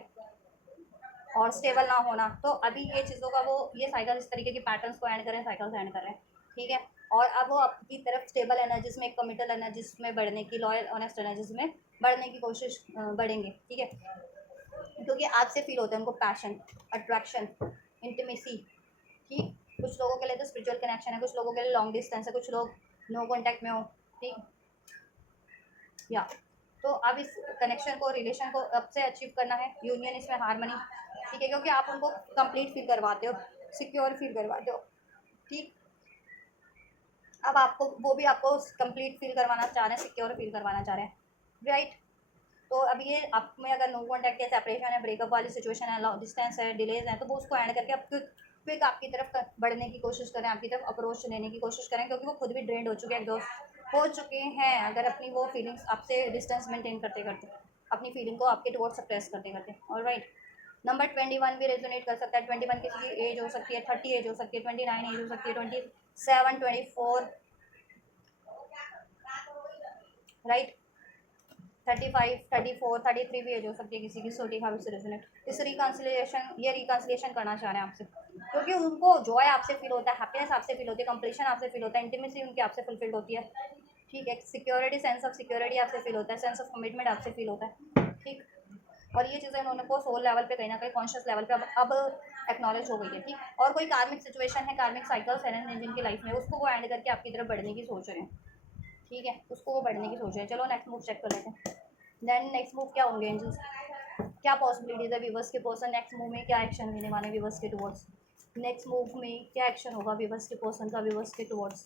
और स्टेबल ना होना, तो अभी ये चीज़ों का वो ये साइकिल इस तरीके की पैटर्न्स को एंड करें, साइकिल्स एंड करें, ठीक है। और अब वो आपकी तरफ स्टेबल एनर्जीज में, कमिटल एनर्जीज में बढ़ने की, लॉयल ऑनेस्ट एनर्जीज में बढ़ने की कोशिश बढ़ेंगे, ठीक है, क्योंकि आपसे फील होता है उनको पैशन, अट्रैक्शन, इंटीमेसी, ठीक। कुछ लोगों के लिए तो स्पिरिचुअल कनेक्शन है, कुछ लोगों के लिए लॉन्ग डिस्टेंस है, कुछ लोग नो कॉन्टैक्ट में हो, ठीक, या तो अब इस कनेक्शन को, रिलेशन को अब से अचीव करना है, यूनियन इसमें हारमनी, ठीक है, क्योंकि आप उनको कंप्लीट फील करवाते हो, सिक्योर फील करवाते हो, ठीक। अब आपको वो भी आपको कंप्लीट फील करवाना चाह रहे हैं, सिक्योर फील करवाना चाह रहे हैं, राइट। तो अब ये आप में अगर नो कॉन्टैक्ट है, सेपरेशन है, ब्रेकअप वाली सिचुएशन है, लॉन्ग डिस्टेंस है, डिलेज है, तो वो उसको ऐड करके आप क्विक आपकी तरफ बढ़ने की कोशिश करें, आपकी तरफ अप्रोच लेने की कोशिश करें, क्योंकि वो खुद भी ड्रेंड हो चुके हैं, एग्जॉस्ट हो चुके हैं, अगर अपनी वो फीलिंग्स आपसे डिस्टेंस मेंटेन करते करते, अपनी फीलिंग को आपके टुवर्ड्स सप्रेस करते करते, ऑलराइट। नंबर 21 भी रेजोनेट कर सकता है, 21 किसी की एज हो सकती है, 30 एज हो सकती है, 29 एज हो सकती है, 27 24, राइट, 35 34 33 भी एज हो सकती है किसी की, सोटी हैबिट से रेजोनेट, इस रिकन्सिलिएशन, ये रिकन्सिलिएशन करना चाह रहे हैं आपसे, क्योंकि उनको जॉय आपसे फील होता है, हैप्पीनेस आपसे फील होती है, कंप्लीशन आपसे फील होता है, इंटीमेसी उनकी आपसे फुलफिल्ड होती है, ठीक है, सिक्योरिटी, सेंस ऑफ सिक्योरिटी आपसे फील होता है, सेंस ऑफ कमिटमेंट आपसे फील होता है, ठीक। और ये चीज़ें उन्होंने को सोल लेवल पे कहीं ना कहीं कॉन्शियस लेवल पे अब एक्नॉलेज हो गई है, ठीक। और कोई कार्मिक सिचुएशन है, कार्मिक साइकिल्स है जिनकी लाइफ में, उसको वो एंड करके आपकी तरफ बढ़ने की सोच रहे हैं, ठीक है, उसको वो बढ़ने की सोच रहे हैं। चलो नेक्स्ट मूव चेक कर लेते हैं। देन नेक्स्ट मूव क्या होंगे एंजल्स, क्या पॉसिबिलिटीज है व्यूवर्स के पर्सन नेक्स्ट मूव में क्या एक्शन लेने वाले व्यूवर्स के टुवर्ड्स, नेक्स्ट मूव में क्या एक्शन होगा व्यूवर्स के पर्सन का व्यूवर्स के टुवर्ड्स,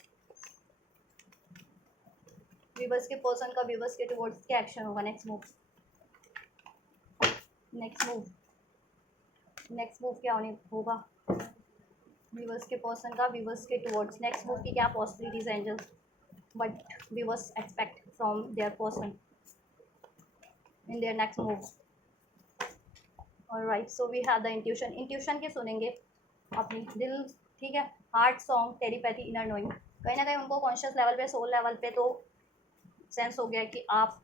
व्यूवर्स के पर्सन का व्यूवर्स के टुवर्ड्स क्या एक्शन होगा next move, next move, next move क्या होने होगा व्यूवर्स के पर्सन का व्यूवर्स के टुवर्ड्स, नेक्स्ट मूव की क्या पॉसिबिलिटीज है angels, but viewers expect from their person in their next move. Alright, so we have the intuition, intuition के सुनेंगे अपनी दिल, ठीक है, heart song, telepathy, inner knowing, कहीं ना कहीं उनको कॉन्शियस लेवल पे, सोल लेवल पे तो सेंस हो गया है कि आप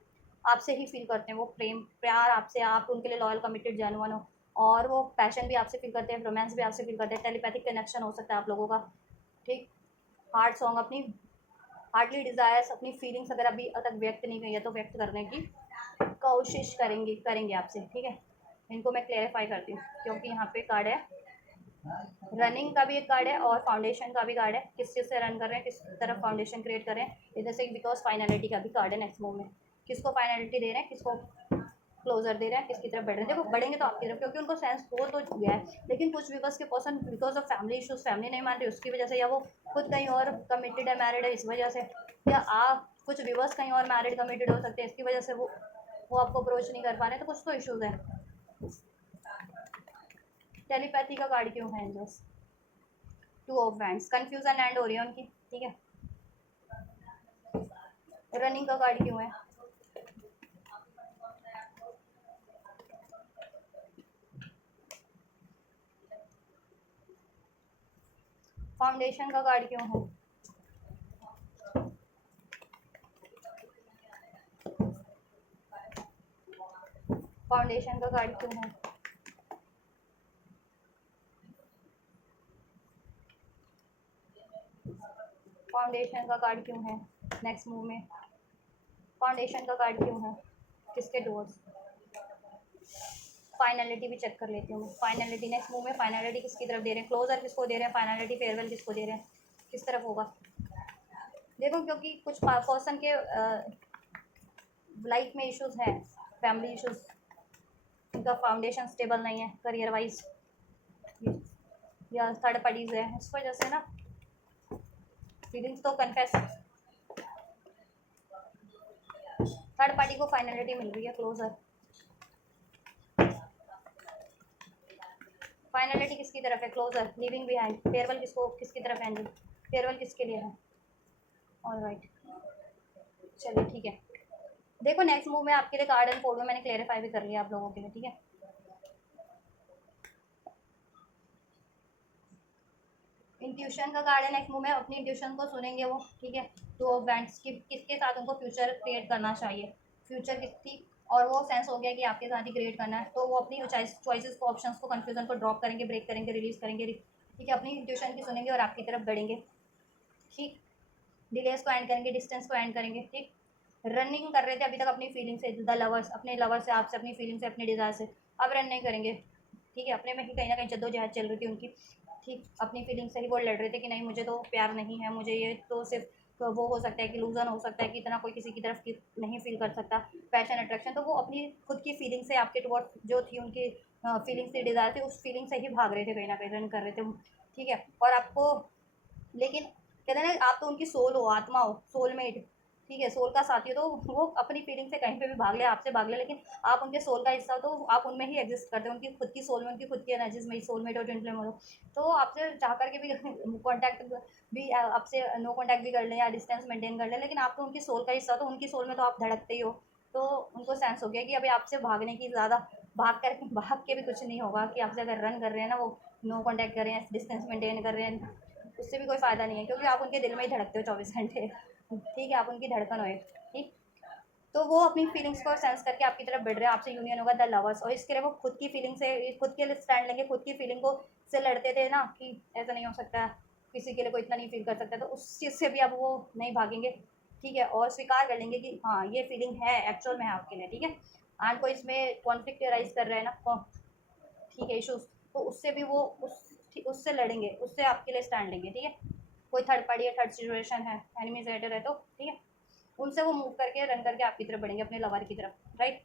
आपसे ही फील करते हैं, वो प्रेम प्यार आपसे, आप उनके लिए लॉयल कमिटेड जेन्युइन हो, और वो पैशन भी आपसे फील करते हैं, रोमांस भी आपसे फील करते हैं, टेलीपैथिक कनेक्शन हो सकता है आप लोगों का, ठीक। हार्ट सॉन्ग, अपनी हार्टली डिज़ायर्स, अपनी फीलिंग्स अगर अभी तक व्यक्त नहीं हुई है तो व्यक्त करने की कोशिश करेंगे करेंगे आपसे, ठीक है। इनको मैं क्लेरिफाई करती हूँ, क्योंकि यहाँ पे कार्ड है, रनिंग का भी एक कार्ड है और फाउंडेशन का भी कार्ड है, किस चीज़ से रन कर रहे हैं, किस तरफ फाउंडेशन क्रिएट कर रहे हैं, इधर से बिकॉज फाइनलिटी का भी कार्ड है नेक्स्ट मूव में, किसको फाइनलिटी दे रहे हैं, किसको क्लोजर दे रहे हैं, किसकी तरफ बढ़ रहे हैं, देखो बढ़ेंगे तो आपकी तरफ, क्योंकि उनको सेंस हो तो गया है, लेकिन कुछ व्यूवर्स के person because of family issues, family नहीं मान रही उसकी वजह से, या वो खुद कहीं और कमिटेड है, मैरिड है, इस वजह से, या आप कुछ व्यूवर्स कहीं और मैरिड कमिटेड हो सकते हैं, इसकी वजह से वो आपको अप्रोच नहीं कर पा रहे हैं, तो कुछ तो इशूज़ है। टेलीपैथी का कार्ड क्यों है angels, 2 of wands, confusion and Orion की, ठीक है। रनिंग का कार्ड क्यों है, फाउंडेशन का कार्ड क्यों है, फाउंडेशन का कार्ड क्यों है? फाउंडेशन का कार्ड क्यों है नेक्स्ट मूव में? फाउंडेशन का कार्ड क्यों है? किसके डोर्स? फाइनलिटी भी चेक कर लेती हूँ मैं। फाइनलिटी नेक्स्ट मूव में फाइनलिटी किसकी तरफ दे रहे हैं? क्लोजर किसको दे रहे हैं? फाइनलिटी फेयरवेल किसको दे रहे हैं? किस तरफ होगा? देखो क्योंकि कुछ पर्सन के लाइफ में इश्यूज हैं, फैमिली इश्यूज, उनका फाउंडेशन स्टेबल नहीं है करियर वाइज, या थर्ड पार्टीज है, इस वजह से ना फीलिंग्स तो कन्फेस, थर्ड पार्टी को फाइनलिटी मिल रही है, क्लोजर। फाइनलिटी किसकी तरफ है? Closure, living behind. फेयरवेल किसको, किसकी तरफ है? फेयरवेल किसके लिए है? ऑलराइट, चलिए ठीक है। देखो नेक्स्ट मूव में आपके लिए कार्ड एंड फोल्ड में मैंने क्लेरिफाई भी कर लिया आप लोगों के लिए, ठीक है। इंट्यूशन का कार्ड है नेक्स्ट मूव में, अपनी इंट्यूशन को सुनेंगे वो, ठीक है। तो बैंड्स की किसके साथ उनको फ्यूचर क्रिएट करना चाहिए, फ्यूचर किसकी, और वो सेंस हो गया कि आपके साथ ही क्रिएट करना है, तो वो अपनी चॉइसेस को, ऑप्शंस को, कंफ्यूजन को ड्रॉप करेंगे, ब्रेक करेंगे, रिलीज करेंगे, ठीक है। अपनी इंट्यूशन की सुनेंगे और आपकी तरफ बढ़ेंगे, ठीक। डिलेस को एंड करेंगे, डिस्टेंस को एंड करेंगे, ठीक। रनिंग कर रहे थे अभी तक अपनी फीलिंग से, द लवर्स, अपने लवर से, आपसे, अपनी फीलिंग से, अपनी डिज़ायर से, अब रन नहीं करेंगे, ठीक है। अपने में ही कहीं ना कहीं जद्दोजहद चल रही थी उनकी, ठीक। अपनी फीलिंग से ही वो लड़ रहे थे कि नहीं मुझे तो प्यार नहीं है, मुझे ये तो सिर्फ तो वो हो सकता है कि लूजन हो सकता है कि इतना कोई किसी की तरफ की नहीं फील कर सकता, पैशन अट्रैक्शन, तो वो अपनी खुद की फीलिंग से आपके टुवर्ड जो थी उनकी फीलिंग से, डिज़ायर थी, उस फीलिंग से ही भाग रहे थे, कहीं ना कहीं रन कर रहे थे, ठीक है। और आपको, लेकिन कहते हैं ना आप तो उनकी सोल हो, आत्मा हो, सोलमेट, ठीक है, सोल का साथी हो, तो वो अपनी फीलिंग से कहीं पे भी भाग ले, आपसे भाग ले, लेकिन आप उनके सोल का हिस्सा हो, तो आप उनमें ही एग्जिस्ट करते हो, उनकी खुद की सोल में, उनकी खुद की एनर्जीज में ही, सोलमेट हो, ट्विन फ्लेम हो, तो आपसे चाह करके भी कॉन्टैक्ट भी, आपसे नो कॉन्टैक्ट भी कर लें या डिस्टेंस मेंटेन कर लें, लेकिन आप तो उनकी सोल का हिस्सा हो, तो उनकी सोल में तो आप धड़कते ही हो, तो उनको सेंस हो गया कि अभी आपसे भागने की ज़्यादा, भाग के भी कुछ नहीं होगा, कि आपसे अगर रन कर रहे हैं ना, वो नो कॉन्टैक्ट कर रहे हैं, डिस्टेंस मेंटेन कर रहे हैं, उससे भी कोई फ़ायदा नहीं है, क्योंकि आप उनके दिल में ही धड़कते हो 24 घंटे, ठीक है, आप उनकी धड़कन हो एक, ठीक। तो वो अपनी फीलिंग्स को सेंस करके आपकी तरफ बढ़ रहे हैं, आपसे यूनियन होगा, द लवर्स, और इसके लिए वो खुद की फीलिंग से, खुद के लिए स्टैंड लेंगे, खुद की फीलिंग को से लड़ते थे ना कि ऐसा नहीं हो सकता, किसी के लिए कोई इतना नहीं फील कर सकता, तो उस चीज़ से भी अब वो नहीं भागेंगे, ठीक है, और स्वीकार कर लेंगे कि हाँ ये फीलिंग है, एक्चुअल में है आपके लिए, ठीक है। एंड कोई इसमें कॉन्फ्लिक्ट राइज कर रहा है ना, ठीक है, इशूज़, तो उससे भी वो उससे लड़ेंगे, उससे आपके लिए स्टैंड लेंगे, ठीक है। कोई थर्ड पार्टी है, थर्ड सिचुएशन है, एनिमी रेटर है, तो ठीक है, उनसे वो मूव करके रन करके आपकी तरफ बढ़ेंगे, अपने लवर की तरफ, राइट।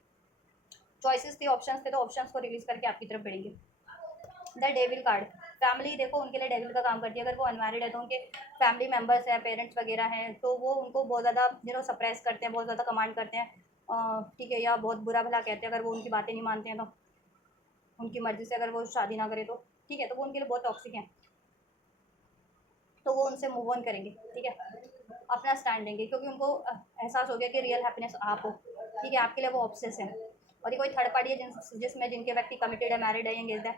चॉइसेस थे, ऑप्शंस थे, तो ऑप्शंस को रिलीज करके आपकी तरफ बढ़ेंगे। द डेविल कार्ड, फैमिली देखो उनके लिए डेविल का काम करती है, अगर वो अनमैरिड है तो उनके फैमिली मेम्बर्स हैं, पेरेंट्स वगैरह हैं, तो वो उनको बहुत ज़्यादा सप्रेस करते हैं, बहुत ज़्यादा कमांड करते हैं, ठीक है, या बहुत बुरा भला कहते हैं अगर वो उनकी बातें नहीं मानते हैं, तो उनकी मर्ज़ी से अगर वो शादी ना करे तो, ठीक है, तो वो उनके लिए बहुत टॉक्सिक हैं, तो वो उनसे मूव ऑन करेंगे, ठीक है, अपना स्टैंड लेंगे, क्योंकि उनको एहसास हो गया कि रियल हैप्पीनेस आप हो, ठीक है, आपके लिए वो ऑब्सेस है। और ये कोई थर्ड पार्टी है जिसमें जिनके व्यक्ति कमिटेड है, मैरिड है, एंगेज्ड है,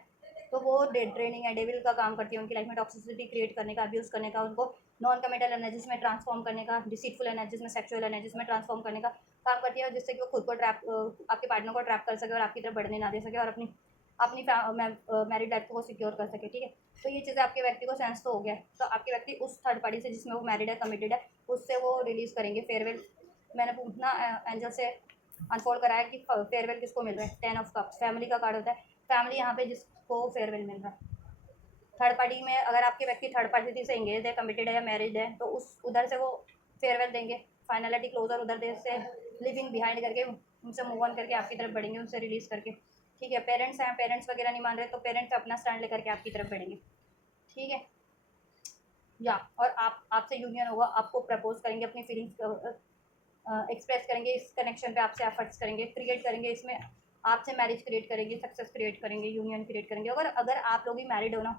तो वो ट्रेनिंग है, डेविल का काम करती है उनकी लाइफ में, टॉक्सिसिटी क्रिएट करने का, अब्यूज़ करने का, उनको नॉन कमिटल एनर्जीज में ट्रांसफॉर्म करने का, डिसीटफुल एनर्जीज में, सेक्सुअल एनर्जीज में ट्रांसफॉर्म करने का काम करती है, जिससे कि वो खुद को ट्रैप, आपके पार्टनर को ट्रैप कर सके और आपकी तरफ बढ़ने ना दे सके, और अपनी अपनी मैरिड लाइफ को सिक्योर कर सके, ठीक है। तो ये चीज़ें आपके व्यक्ति को सेंस तो हो गया है, तो आपके व्यक्ति उस थर्ड पार्टी से जिसमें वो मैरिड है, कमिटेड है, उससे वो रिलीज़ करेंगे फेयरवेल। मैंने पूछना एंजल से अनफोल्ड कराया कि फेयरवेल किसको मिल रहा है, 10 ऑफ कप्स, फैमिली का कार्ड होता है, फैमिली यहाँ पे जिसको फेयरवेल मिल रहा है। थर्ड पार्टी में अगर आपके व्यक्ति थर्ड पार्टी से एंगेज है, कमिटेड है या मैरिड है, तो उस उधर से वो फेयरवेल देंगे, फाइनलिटी क्लोजर उधर दे से लिविंग बिहाइंड करके उनसे मूव ऑन करके आपकी तरफ बढ़ेंगे, उनसे रिलीज़ करके, ठीक है। पेरेंट्स हैं, पेरेंट्स वगैरह नहीं मान रहे, तो पेरेंट्स अपना स्टैंड लेकर के आपकी तरफ बढ़ेंगे, ठीक है, या और आपसे यूनियन होगा, आपको प्रपोज करेंगे, अपनी फीलिंग्स एक्सप्रेस करेंगे, इस कनेक्शन पे आपसे एफर्ट्स करेंगे, क्रिएट करेंगे, इसमें आपसे मैरिज क्रिएट करेंगे, सक्सेस क्रिएट करेंगे, यूनियन क्रिएट करेंगे। अगर अगर आप लोग ही मैरिड हो ना,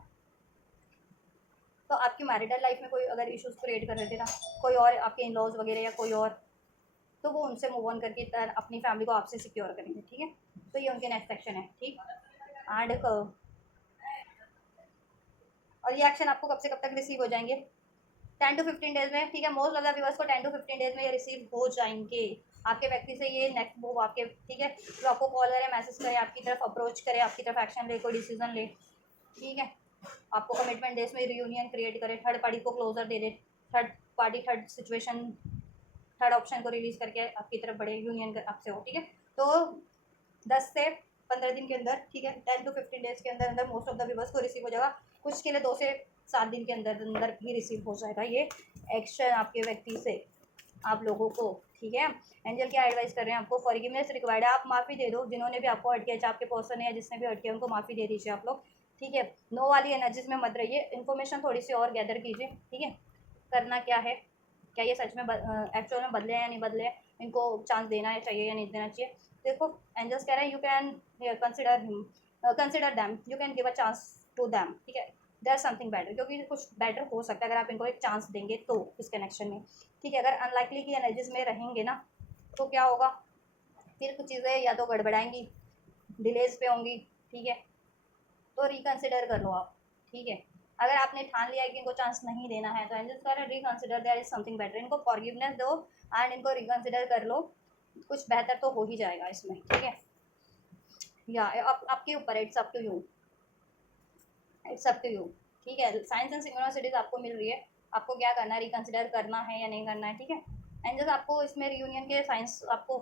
तो आपकी मैरिटल लाइफ में कोई अगर इश्यूज क्रिएट कर रहे थे ना, कोई और आपके इन लॉज वगैरह या कोई और, तो वो उनसे मूव ऑन करके अपनी फैमिली को आपसे सिक्योर करेंगे, ठीक है। तो ये उनके नेक्स्ट सेक्शन है, ठीक। एंड और ये एक्शन आपको कब से कब तक रिसीव हो जाएंगे? 10 to 15 डेज में, ठीक है। मोस्ट ऑफ द व्यूअर्स को 10 to 15 डेज में ये रिसीव हो जाएंगे, आपके व्यक्ति से ये नेक्स्ट मूव आपके, ठीक है, जो आपको कॉल करे, मैसेज करे, आपकी तरफ अप्रोच करे, आपकी तरफ एक्शन ले, कोई डिसीजन ले, ठीक है, आपको कमिटमेंट दे, इसमें रियूनियन क्रिएट करे, थर्ड पार्टी को क्लोजर दे दे, third party, third situation, third option को रिलीज करके आपकी तरफ बढ़े, यूनियन आपसे हो, ठीक है। तो 10 से 15 दिन के अंदर, ठीक है, 10 to 15 डेज के अंदर अंदर मोस्ट ऑफ द व्यूवर्स को रिसीव हो जाएगा। कुछ के लिए 2 से 7 दिन के अंदर अंदर ही रिसीव हो जाएगा ये एक्शन आपके व्यक्ति से आप लोगों को, ठीक है। एंजल क्या एडवाइस कर रहे हैं आपको, फॉरगिवनेस रिक्वायर्ड है, आप माफ़ी दे दो जिन्होंने भी आपको हट किया, चाहे आपके पर्सन है जिसने भी हट किया उनको माफ़ी दे दीजिए आप लोग, ठीक है। नो वाली एनर्जीज में मत रहिए, इन्फॉर्मेशन थोड़ी सी और गैदर कीजिए, ठीक है। करना क्या है, क्या ये सच में एक्चुअल में बदले हैं या नहीं बदले हैं, इनको चांस देना है चाहिए या नहीं देना चाहिए। देखो एंजल्स कह रहे हैं you can consider them, you can give a chance to them, ठीक है, देयर समथिंग बेटर, क्योंकि कुछ बेटर हो सकता है अगर आप इनको एक चांस देंगे तो इस कनेक्शन में, ठीक है। अगर अनलाइकली की एनर्जीज में रहेंगे ना तो क्या होगा, फिर कुछ चीज़ें या तो गड़बड़ाएंगी, डिलेज पे होंगी, ठीक है। तो रिकन्सिडर कर लो आप, ठीक है। अगर आपने ठान लिया है कि इनको चांस नहीं देना है तो एंजल्स कह रहे हैं reconsider, there is something better, इनको फॉरगिवनेस दो एंड इनको रिकन्सिडर कर लो, कुछ बेहतर तो हो ही जाएगा इसमें, ठीक है। या आपके ऊपर, it's up to you, it's up to you, ठीक है। साइंस एंड सिंक्रोनिसिटीज आपको मिल रही है, आपको क्या करना है, रिकन्सिडर करना है या नहीं करना है, ठीक है। एंजल्स आपको इसमें रियूनियन के साइंस आपको,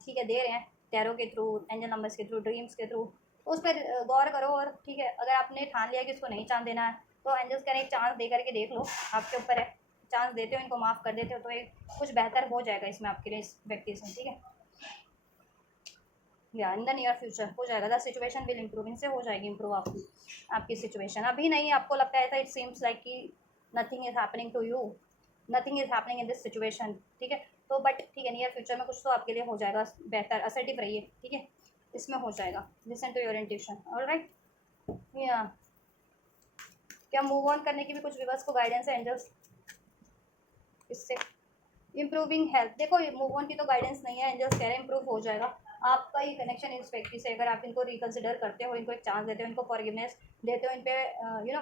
ठीक है, दे रहे हैं टैरो के थ्रू, एंजल नंबर्स के थ्रू, ड्रीम्स के थ्रू, उस पर गौर करो। और ठीक है, अगर आपने ठान लिया कि इसको नहीं चांस देना है तो एंजल्स करें एक चांस दे करके देख लो, आपके ऊपर है। चांस देते हो, इनको माफ़ कर देते हो तो एक कुछ बेहतर हो जाएगा इसमें आपके लिए, इस व्यक्ति से, ठीक है। या इन द नियर फ्यूचर हो जाएगा, द सिचुएशन विल इम्प्रूव, इनसे हो जाएगी इम्प्रूव आपकी सिचुएशन। अभी नहीं, आपको लगता है ऐसा, इट सीम्स लाइक कि nothing is happening to you, nothing is happening in this situation, ठीक है। तो बट ठीक है, नियर फ्यूचर में कुछ तो आपके लिए हो जाएगा बेहतर, असर्टिव रहिए, ठीक है, इसमें हो जाएगा। Listen to your intuition, alright. या क्या मूव ऑन करने की भी कुछ व्यूअर्स को गाइडेंस है एंजल्स इससे, इम्प्रूविंग हेल्थ, देखो मूव ऑन की तो गाइडेंस नहीं है, एंजल्स कह रहे हैं इम्प्रूव हो जाएगा आपका ये कनेक्शन इस व्यक्ति से। अगर आप इनको रिकन्सिडर करते हो, इनको एक चांस देते हो, इनको फॉरगिवनेस देते हो, इन पे यू नो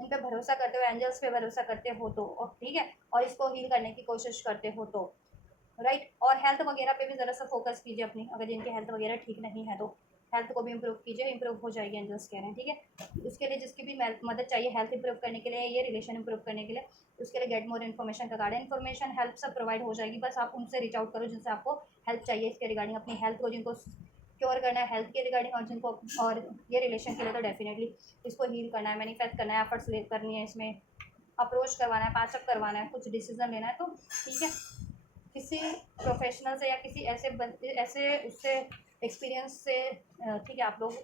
इन पे भरोसा करते हो, एंजल्स पे भरोसा करते हो तो, और ठीक है, और इसको हील करने की कोशिश करते हो तो, राइट। और हेल्थ वगैरह पे भी ज़रा सा फोकस कीजिए अपनी, अगर जिनकी हेल्थ वगैरह ठीक नहीं है तो हेल्थ को भी इम्प्रूव कीजिए, इम्प्रूव हो जाएगी एंजल्स कह रहे हैं, ठीक है। उसके लिए जिसकी भी मदद चाहिए हेल्थ इंप्रूव करने के लिए, ये रिलेशन इंप्रूव करने के लिए, उसके लिए गेट मोर इन्फॉर्मेशन का रिगार्डिंग इन्फॉर्मेशन हेल्प सब प्रोवाइड हो जाएगी। बस आप उनसे रीच आउट करो जिनसे आपको हेल्प चाहिए इसके रिगार्डिंग, अपनी हेल्थ को जिनको क्योर करना है हेल्थ के रिगार्डिंग, और जिनको और ये रिलेशन के लिए तो डेफिनेटली इसको हील करना है, मैनिफेस्ट करना है, एफर्ट्स करनी है, इसमें अप्रोच करवाना है, पैचअप करवाना है, कुछ डिसीजन लेना है, तो ठीक है, किसी प्रोफेशनल से या किसी ऐसे उससे एक्सपीरियंस से, ठीक है, आप लोग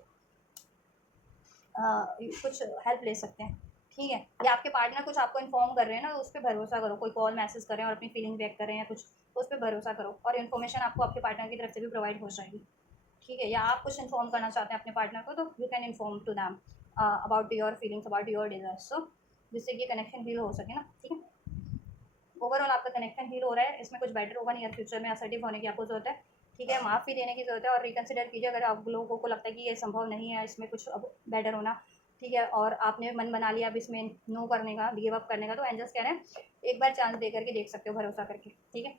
कुछ हेल्प ले सकते हैं, ठीक है। या आपके पार्टनर कुछ आपको इन्फॉर्म कर रहे हैं ना, तो उस पर भरोसा करो, कोई कॉल मैसेज करें और अपनी फीलिंग व्यक्त करें या कुछ, तो उस पर भरोसा करो, और इन्फॉर्मेशन आपको आपके पार्टनर की तरफ से भी प्रोवाइड हो जाएगी, ठीक है। या आप कुछ इन्फॉर्म करना चाहते हैं अपने पार्टनर को तो you can inform to them about your feelings, about your desires, so जिससे कि कनेक्शन हील हो सके ना, ठीक है। ओवरऑल आपका कनेक्शन हील हो रहा है, इसमें कुछ बेटर होगा नियर फ्यूचर में, असर्टिव होने की आपको ज़रूरत है, ठीक है। माफ़ी देने की ज़रूरत है और रिकन्सिडर कीजिए अगर आप लोगों को लगता है कि ये संभव नहीं है, इसमें कुछ अब बेटर होना, ठीक है, और आपने मन बना लिया अब इसमें नो करने का, गिव अप करने का, तो एंजल्स कह रहे हैं एक बार चांस दे करके देख सकते हो, भरोसा करके, ठीक है।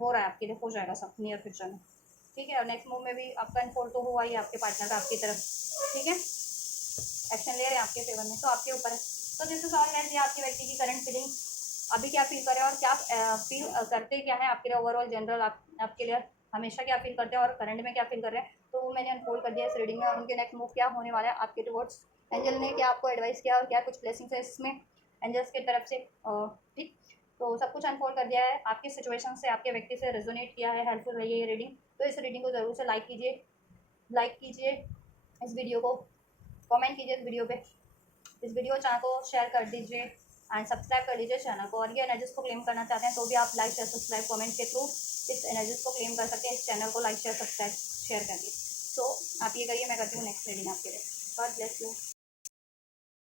हो रहा है आपके लिए, हो जाएगा सब नियर फ्यूचर में, ठीक है। और नेक्स्ट मूव में भी आपका इन्फोल्ड तो हुआ ही आपके पार्टनर का आपकी तरफ, ठीक है, एक्शन ले रहे हैं आपके फेवर में, तो आपके ऊपर है। तो दिस इज ऑल गाइस, ये आपकी व्यक्ति की करंट फीलिंग, अभी क्या फील करें और क्या फील करते क्या है आपके लिए, ओवरऑल जनरल आपके लिए हमेशा क्या फील करते हैं और करंट में क्या फील कर रहे हैं, तो वो मैंने अनफोल्ड कर दिया इस रीडिंग में। और उनके नेक्स्ट मूव क्या होने वाला है आपके टुवर्ड्स, एंजल ने क्या आपको एडवाइस किया और क्या कुछ ब्लेसिंग्स है इसमें एंजल्स की तरफ से, ठीक। तो सब कुछ अनफोल्ड कर दिया है, आपकी सिचुएशन से, आपके व्यक्ति से रेजोनेट किया है, हेल्पफुल रही है ये रीडिंग। तो इस रीडिंग को ज़रूर से लाइक कीजिए इस वीडियो को, कमेंट कीजिए इस वीडियो पे, इस वीडियो चैनल को शेयर कर दीजिए एंड सब्सक्राइब कर लीजिए चैनल को। और ये एनर्जीज को क्लेम करना चाहते हैं तो भी आप लाइक शेयर सब्सक्राइब कमेंट के थ्रू इस एनर्जीज को क्लेम कर सकते हैं, इस चैनल को लाइक शेयर सब्सक्राइब शेयर करिए। तो आप ये करिए, मैं करती हूँ नेक्स्ट रीडिंग आपके लिए। God bless you.